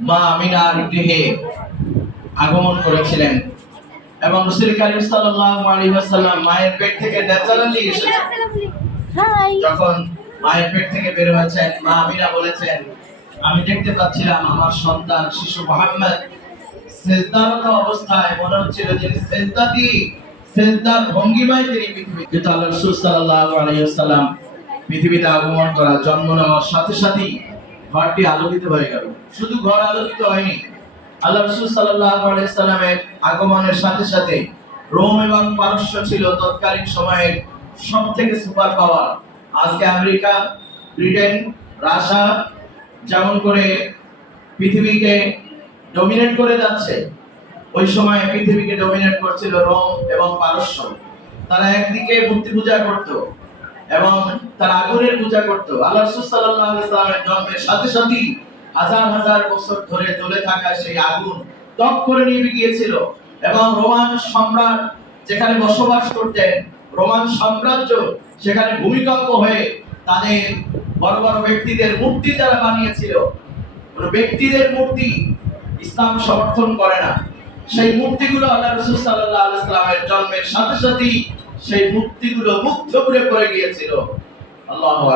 মা আমিনার গৃহে আগমন করেছিলেন। এবং রসুল কারিম সাল্লাল্লাহু আলাইহি ওয়াসাল্লাম মায়ের পেট থেকে ন্যাচারালি এসেছেন। যখন মায়ের পেট থেকে বের হয়েছেন মা আমিনা বলেছেন আমি দেখতে পাচ্ছিলাম আমার সন্তান শিশু মোহাম্মদ সেজদারত অবস্থায় মনে হচ্ছিল যে সেজদা দিয়ে সেজদার ভঙ্গিমায় তিনি পৃথিবী কিন্তু আল্লাহ রাসূল সাল্লাল্লাহু আলাইহি ওয়াসাল্লাম পৃথিবীতে আগমন করা জন্ম নেওয়ার সাথে সাথেই ঘরটি আলোকিত হয়ে গেল। শুধু ঘর আলোকিত হয়নি। আল্লাহ রাসূল সাল্লাল্লাহু আলাইহি সাল্লামের আগমনের সাথে সাথে রোম এবং পারস্য ছিল তৎকালীন সময়ের সবথেকে সুপার পাওয়ার। আজকে আমেরিকা, ব্রিটেন, রাশিয়া যেমন করে পৃথিবীকে ডমিনেট করে যাচ্ছে, ওই সময় পৃথিবীকে ডমিনেট করছিল রোম এবং পারস্য। তারা একদিকে মূর্তি পূজা করত এবং তারা আগুনের পূজা করত। আল্লাহ সাল্লাল্লাহু আলাইহি জন্মের সাথে সাথেই হাজার হাজার বছর ধরে জ্বলে থাকা সেই আগুন ত্বক করে নিভে গিয়েছিল। এবং রোমান সম্রাট যেখানে বসবাস করতেন, রোমান সাম্রাজ্য সেখানে ভূমিকম্প হয়ে তাদের বড় বড় ব্যক্তিদের মূর্তি যারা বানিয়েছিল। ব্যক্তিদের মূর্তি ইসলাম সমর্থন করে না। সেই মূর্তিগুলো আল্লাহ রাসূল সাল্লাল্লাহু আলাইহি সাল্লামের জন্মের সাথে সাথেই সেই মূর্তিগুলো মুগ্ধ করে পড়ে গিয়েছিল। আল্লাহু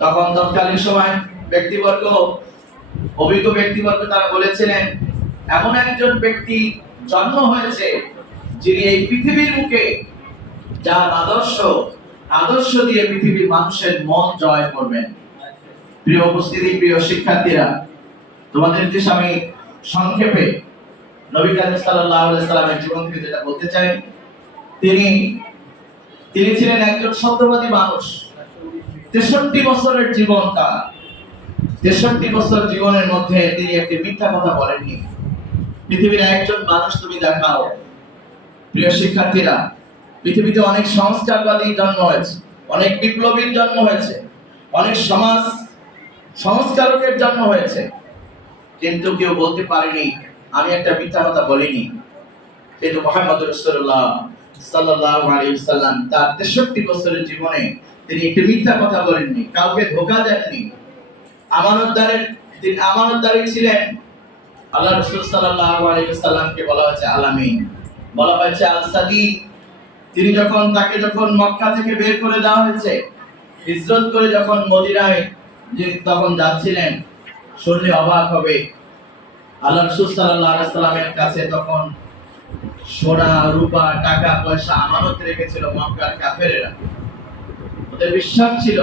তখন তৎকালীন সময় ব্যক্তিবর্গ, অভিজ্ঞ ব্যক্তিবর্গ তারা বলেছিলেন, এমন একজন ব্যক্তি জন্ম হয়েছে যিনি এই পৃথিবীর মুখে যার আদর্শ আদর্শ দিয়ে পৃথিবীর মানুষের মন জয় করবেন। প্রিয় উপস্থিতি, প্রিয় শিক্ষার্থীরা, তোমাদের দেশ আমি সংক্ষেপে নবী সাল্লাল্লাহু আলাইহি সাল্লামের জীবন থেকে যেটা বলতে চাই তিনি তিনি ছিলেন একজন সত্যবাদী মানুষ। তেষট্টি বছরের জীবন তার। তেষট্টি বছর জীবনের মধ্যে তিনি একটি মিথ্যা কথা বলেননি। পৃথিবীর একজন মানুষ তুমি দেখাও। প্রিয় শিক্ষার্থীরা, পৃথিবীতে অনেক সংস্কারবাদী জন্ম হয়েছে, অনেক বিপ্লবীর জন্ম হয়েছে, অনেক সমাজ সংস্কারকের জন্ম হয়েছে। কিন্তু কেউ বলতে পারেনি, আমি একটা মিথ্যা কথা বলিনি। কিন্তু মোহাম্মদ রসুল্লাহ সাল্লাল্লাহু আলাইহি সাল্লাম তার তেষট্টি বছরের জীবনে তিনি একটি মিথ্যা কথা বলেননি, কাউকে ধোকা দেননি। আমানতদারের তিনি আমানতদারি ছিলেন। আল্লাহ রসুল সাল্লাল্লাহু আলাইহি সাল্লামকে বলা হয়েছে আলামিন বলা হয়েছে আল সাদিক তিনি যখন তাকে যখন মক্কা থেকে বের করে দেওয়া হয়েছে, হিজরত করে যখন মদিনায় যে তখন যাচ্ছিলেন, শুনলে অবাক হবে। আল্লাহ রসুল সাল্লাল্লাহু আলাইহি সাল্লামের কাছে তখন সোনা, রূপা, টাকা, পয়সা আমানত রেখেছিল মক্কার কাফেরেরা। ওদের বিশ্বাস ছিল,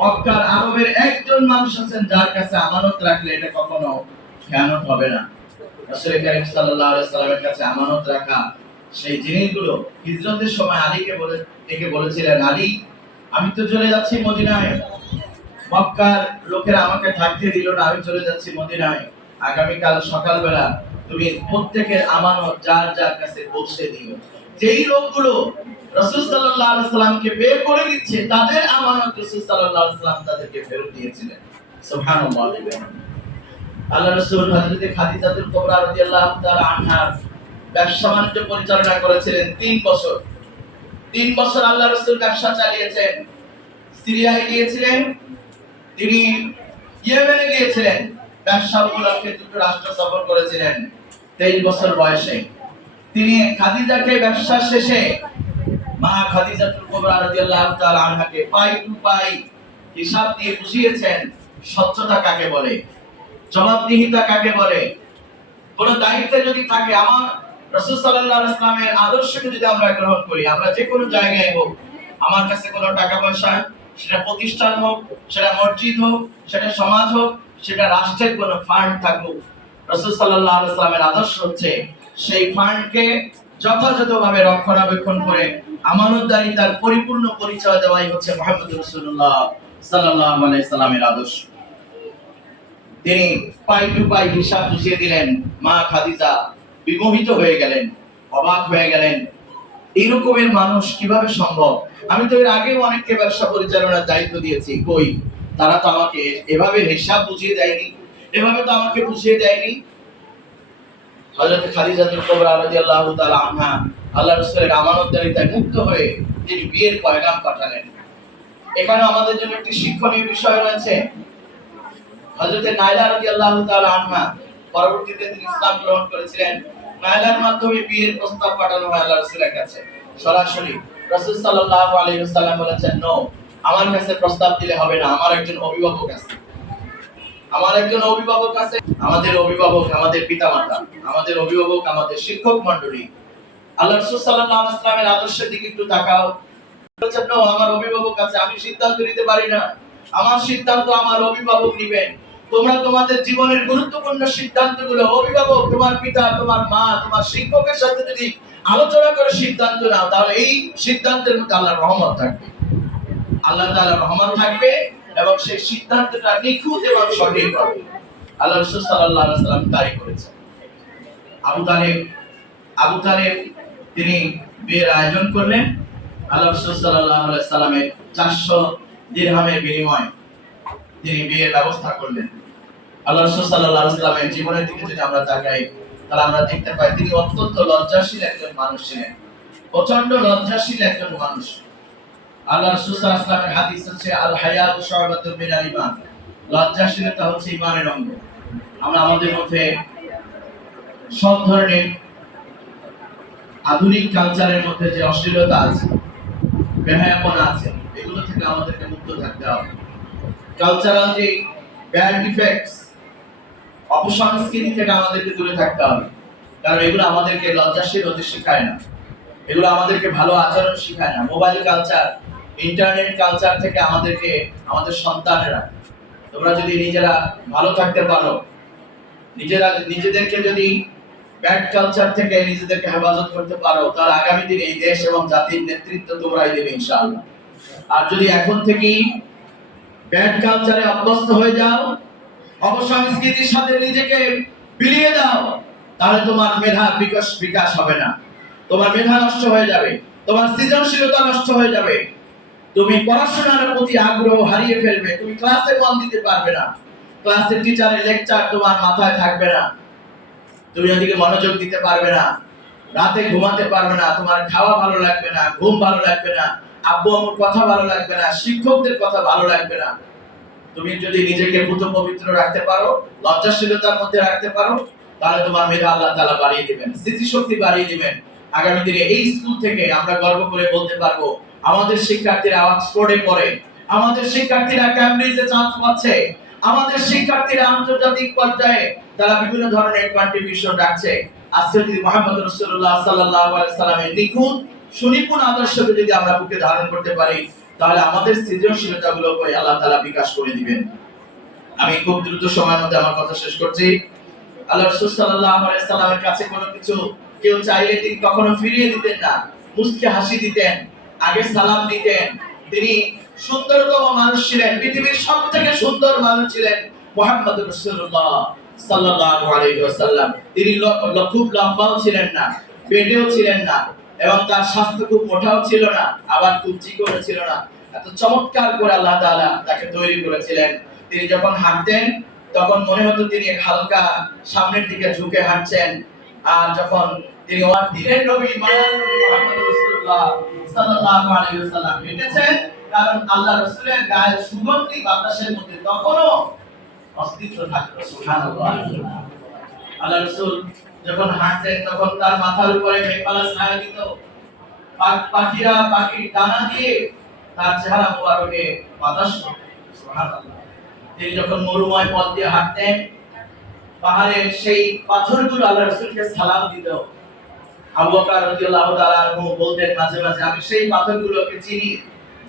মক্কার আরবের একজন মানুষ আছেন যার কাছে আমানত রাখলে এটা কখনো খেয়ানত হবে না। সাল্লামের কাছে আমানত রাখা সেই জিনিসগুলো হিজরতের সময় আলীকে বলে বলেছিলেন, আলী, আমি তো চলে যাচ্ছি মদিনায়। মক্কার লোকেরা আমাকে থাকতে দিল না, আমি চলে যাচ্ছি মদিনায়। আগামীকাল সকালবেলা তুমি প্রত্যেকের আমানত যার যার কাছে পৌঁছে দিও। যেই লোকগুলো রাসূল আলাইহি সাল্লামকে বের করে দিচ্ছে, তাদের আমানত রাসূল আলাইহি সাল্লাম তাদেরকে ফেরত দিয়েছিলেন। সুবহানাল্লাহ আল্লাহ রাসূল খাদিজাতুল ব্যবসা বাণিজ্য পরিচালনা করেছিলেন তিন বছর। তিন বছর আল্লাহ রাসূল ব্যবসা চালিয়েছেন। সিরিয়ায় গিয়েছিলেন, তিনি ইয়েমেনে গিয়েছিলেন। ব্যবসা উপলক্ষে দুটো রাষ্ট্র সফর করেছিলেন। তেইশ বছর বয়সে। তিনি খাদিজাকে ব্যবসা শেষে মা খাদিজাতুল কুবরা রাদিয়াল্লাহু তাআলা আনহাকে পাই টু পাই হিসাব দিয়ে বুঝিয়েছেন, স্বচ্ছতা কাকে বলে, জবাবদিহিতা কাকে বলে। কোন দায়িত্বে যদি থাকে, আমার রাসূল সাল্লাল্লাহু ওয়াসাল্লামের আদর্শকে যদি আমরা গ্রহণ করি, আমরা যে কোনো জায়গায় হোক, আমার কাছে কোনো টাকা পয়সা, সেটা প্রতিষ্ঠান হোক, সেটা মসজিদ হোক, সেটা সমাজ হোক, সেটা রাষ্ট্রের কোনো ফান্ড থাকুক রাসূল আদর্শ হচ্ছে সেই ফান্ডকে যথাযথভাবে রক্ষণাবেক্ষণ করে আমানতদারিতার পরিপূর্ণ পরিচয় দেওয়াই হচ্ছে মুহাম্মদ আলাইহি সাল্লামের আদর্শ। তিনি পাই টু পাই হিসাব বুঝিয়ে দিলেন, মা খাদিজা বিমোহিত হয়ে গেলেন, অবাক হয়ে গেলেন। এইরকমের মানুষ কীভাবে সম্ভব? আমি তো এর আগেও অনেককে ব্যবসা পরিচালনার দায়িত্ব দিয়েছি, কই? তারা তো আমাকে এভাবে হিসাব বুঝিয়ে দেয়নি। এভাবে তো আমাকে বুঝিয়ে দেয়নি। আল্লাহ আমানতদারিতায় মুক্ত হয়ে তিনি বিয়ের পয়গাম পাঠালেন। এখানে আমাদের জন্য একটি শিক্ষণীয় বিষয় রয়েছে। নাইলা পরবর্তীতে তিনি ইসলাম গ্রহণ করেছিলেন। নাইলার মাধ্যমে বিয়ের প্রস্তাব পাঠানো হয় আল্লাহ কাছে। সরাসরি রাসূল বলেছেন নো আমার কাছে প্রস্তাব দিলে হবে না, আমার একজন অভিভাবক আছে। আমার একজন অভিভাবক আছে, আমাদের অভিভাবক আমাদের পিতামাতা, আমাদের অভিভাবক আমাদের শিক্ষক মণ্ডলী। আল্লাহ রাসূল সাল্লাল্লাহু আলাইহি আদর্শের দিকে একটু তাকাও। আমার অভিভাবক আছে, আমি সিদ্ধান্ত নিতে পারি না। আমার সিদ্ধান্ত আমার অভিভাবক নেবেন। তোমরা তোমাদের জীবনের গুরুত্বপূর্ণ সিদ্ধান্তগুলো, অভিভাবক, তোমার পিতা, তোমার মা, তোমার শিক্ষকের সাথে যদি আলোচনা করে সিদ্ধান্ত নাও, তাহলে এই সিদ্ধান্তের মধ্যে আল্লাহর রহমত থাকবে। আল্লাহ তাআলার রহমত থাকবে। এবং সেই সিদ্ধান্তটা নিখুঁত এবং সঠিক হবে। আল্লাহ রাসূল সাল্লাল্লাহু আলাইহি ওয়াসাল্লাম তাই করেছেন। আবু তালেব আবু তালেব, তিনি বিয়ের আয়োজন করলেন। আল্লাহ রাসূল আলাইহি সাল্লামের 400 দিরহামের বিনিময়ে তিনি বিয়ের ব্যবস্থা করলেন। আল্লাহ রাসূল আলাইহি সাল্লামের জীবনের দিকে যদি আমরা তাকাই, তাহলে আমরা দেখতে পাই তিনি অত্যন্ত লজ্জাশীল একজন মানুষ ছিলেন। প্রচণ্ড লজ্জাশীল একজন মানুষ। আল্লাহ রাসূল সাল্লাল্লাহু হাদিস হচ্ছে, আল হায়াউ শুআবাতুম মিনাল লজ্জাশীলতা হচ্ছে অঙ্গ। আমরা আমাদের মধ্যে সব ধরনের আধুনিক কালচারের মধ্যে যে অশ্লীলতা আছে আছে, এগুলো থেকে আমাদেরকে মুক্ত থাকতে হবে। কালচারাল যে ব্যাড ইফেক্টস অপসংস্কৃতি থেকে আমাদেরকে দূরে থাকতে হবে। কারণ এগুলো আমাদেরকে লজ্জাশীল হতে শেখায় না। এগুলো আমাদেরকে ভালো আচরণ শেখায় না। মোবাইল কালচার ইন্টারনেট কালচার থেকে আমাদেরকে, আমাদের সন্তানেরা, তোমরা যদি নিজেরা ভালো থাকতে পারো, নিজেরা, নিজেদেরকে যদি ব্যাড কালচার থেকে নিজেদেরকে হেফাজত করতে পারো, তাহলে আগামী দিনে এই দেশ এবং জাতির নেতৃত্ব তোমরাই দেবে, ইনশাআল্লাহ। আর যদি এখন থেকেই ব্যাড কালচারে অভ্যস্ত হয়ে যাও, অপসংস্কৃতির সাথে নিজেকে বিলিয়ে দাও, তাহলে তোমার মেধা বিকাশ বিকাশ হবে না। তোমার মেধা নষ্ট হয়ে যাবে, তোমার সৃজনশীলতা নষ্ট হয়ে যাবে। তুমি পড়াশোনার প্রতি আগ্রহ হারিয়ে ফেলবে, তুমি ক্লাসে মন দিতে পারবে না। ক্লাসের টিচারের লেকচার তোমার মাথায় থাকবে না। তুমি ওদিকে মনোযোগ দিতে পারবে না। রাতে ঘুমাতে পারবে না, তোমার খাওয়া ভালো লাগবে না, ঘুম ভালো লাগবে না, আব্বু আম্মুর কথা ভালো লাগবে না, শিক্ষকদের কথা ভালো লাগবে না। তুমি যদি নিজেকে ভূত পবিত্র রাখতে পারো, লজ্জাশীলতার মধ্যে রাখতে পারো, তাহলে তোমার মেধা আল্লাহ তাআলা বাড়িয়ে দিবেন, স্মৃতিশক্তি বাড়িয়ে দিবেন। আগামী দিনে এই স্কুল থেকে আমরা গর্ব করে বলতে পারব আমাদের শিক্ষার্থীরা অক্সফোর্ডে পড়ে। আমাদের শিক্ষার্থীরা ক্যামব্রিজে চান্স পাচ্ছে। আমাদের শিক্ষার্থীরা আন্তর্জাতিক পর্যায়ে তারা বিভিন্ন ধরনের কন্ট্রিবিউশন রাখছে। আজকে যদি মোহাম্মদ রাসূলুল্লাহ সাল্লাল্লাহু আলাইহি সাল্লামের নিখুঁত, সুনিপুণ আদর্শকে যদি আমরা বুকে ধারণ করতে পারি, তাহলে আমাদের সৃজনশীলতা গুলোকে আল্লাহ তাআলা বিকাশ করে দিবেন। আমি খুব দ্রুত সময়ের মধ্যে আমার কথা শেষ করছি। আল্লাহ রাসূল আলাইহি সাল্লামের কাছে কোনো কিছু কেউ চাইলে তিনি কখনো ফিরিয়ে দিতেন না। মুস্কে হাসি দিতেন। আগে সালাম দিতেন। তিনি সুন্দরতম মানুষ ছিলেন, পৃথিবীর সবথেকে সুন্দর মানুষ ছিলেন মুহাম্মদ রাসূলুল্লাহ সাল্লাল্লাহু আলাইহি ওয়াসাল্লাম। তিনি খুব লম্বাও ছিলেন না পেটেও ছিলেন না, এবং তার স্বাস্থ্য খুব মোটাও ছিল না, আবার খুব চিকনও ছিল না। এত চমৎকার করে আল্লাহ তাআলা তাকে তৈরি করেছিলেন। তিনি যখন হাঁটতেন, তখন মনে হতো তিনি হালকা সামনের দিকে ঝুঁকে হাঁটছেন। আর যখন তিনি ওয়ার দিনের নবী মায়ার নবী মুহাম্মদ রাসূলুল্লাহ সাল্লাল্লাহু আলাইহি ওয়াসাল্লাম হেঁটেছেন কারণ আল্লাহ রাসূলের গায়ের সুগন্ধি বাতাসের মধ্যে তখনও অস্তিত্ব থাকতো সুবহানাল্লাহ। আল্লাহ রাসূল যখন হাঁটতেন, তখন তার মাথার উপরে মেঘমালা ছায়া দিত। পাখিরা পাখির দানা দিয়ে তার চেহারা মোবারকে বাতাস তিনি যখন মরুময় পথ দিয়ে হাঁটতেন, পাহাড়ের সেই পাথরগুলো আল্লাহ রাসূলকে সালাম দিত। আবু বকর রাদিয়াল্লাহু তাআলা বলতেন মাঝে মাঝে, আমি সেই পাথরগুলোকে চিনি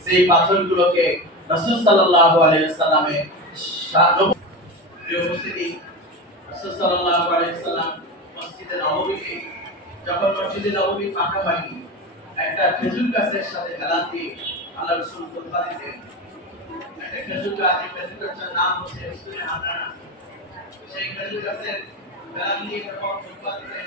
সেই পাথরগুলোকে রাসূল সাল্লাল্লাহু আলাইহি ওয়াসাল্লামের উপস্থিতি, রাসূল সাল্লাল্লাহু আলাইহি ওয়াসাল্লাম মসজিদে নববীতে যখন মসজিদে নববী ফাঁকা হয়নি, একটা খেজুর গাছের সাথে মেলান দিয়ে আল্লাহ রাসূল খুতবা দিতেন। একটা খেজুর গাছ খেজুর গাছের নাম হচ্ছে সেই খেজুর গাছের মেলান দিয়ে যখন খুতবা দিতেন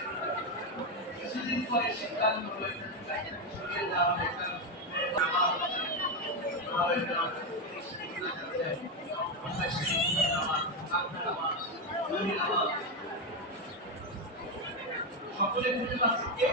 সকলে বুঝতে পারছে কে